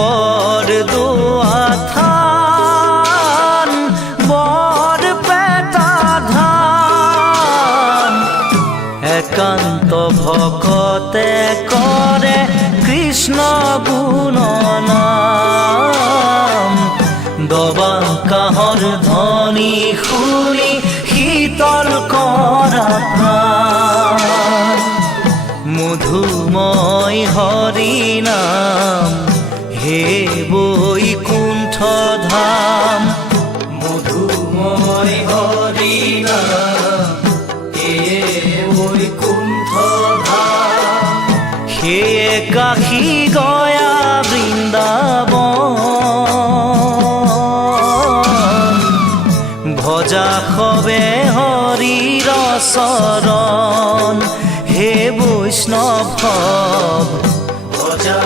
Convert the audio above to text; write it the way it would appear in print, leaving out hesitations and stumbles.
বৰদোৱা থান বৰপেটা ধাম একান্ত ভকতে কৰে কৃষ্ণ গুণনাম দবা কাহৰ ধ্বনি শুনি শীতল কৰা প্ৰাণ মধুময় হৰি নাম হে বৈকুণ্ঠ ধাম মধুময় হৰি নাম হে বৈকুণ্ঠ ধাম সেয়ে কাশী গয়া বৃন্দাবন ভজা সবে হৰিৰ চৰণ হে বৈষ্ণৱ ভজা